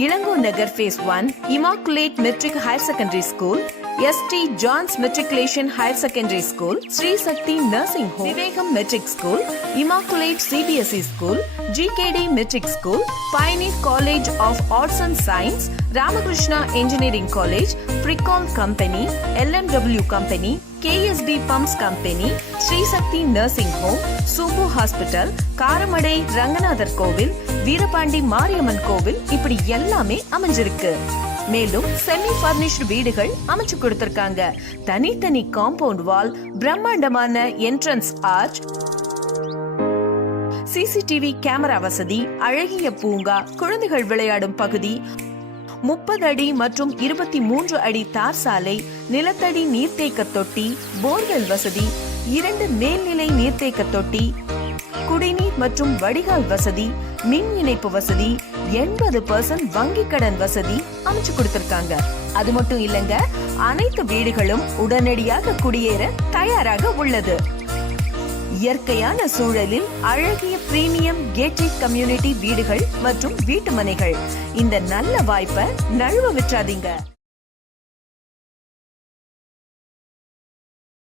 Ilango Nagar Phase 1, Immaculate Metric Higher Secondary School, ST John's Matriculation Higher Secondary School, Sri Sakti Nursing Home, Vivekam Metric School, Immaculate CBSE School, GKD Metric School, Pioneer College of Arts and Science, Ramakrishna Engineering College, Pricol Company, LMW Company, KSB Pumps Company, Sri Sakti Nursing Home, Subu Hospital, Karamadai Ranganathar கோவில், வீரபாண்டி மாரியம்மன் கோவில் இப்படி எல்லாமே அமைஞ்சிருக்கு. மேலும் semi பர்னிஷ்டு வீடுகள் அமைச்சு கொடுத்திருக்காங்க. தனித்தனி காம்பவுண்ட் வால், பிரம்மாண்டமான என்ட்ரன்ஸ் ஆர்ச், CCTV கேமரா வசதி, அழகிய பூங்கா, குழந்தைகள் விளையாடும் பகுதி, 30 அடி மற்றும் 23 அடி தார் சாலை, நிலத்தடி நீர்த்தேக்க தொட்டி, போர்வெல் வசதி, 2 மேல்நிலை நீர்த்தேக்க தொட்டி, குடிநீர் மற்றும் வடிகால் வசதி, மின் இணைப்பு வசதி, 80% வங்கி கடன் வசதி அமைச்சு கொடுத்திருக்காங்க. அது மட்டும் இல்லங்க, அனைத்து வீடுகளும் உடனடியாக குடியேற தயாராக உள்ளது. இயற்கையான சூழலில் அழகிய பிரீமியம் கேட்டட் கம்யூனிட்டி வீடுகள் மற்றும் வீட்டு மனைகள். இந்த நல்ல வாய்ப்பை நழுவ விட்டுறாதீங்க.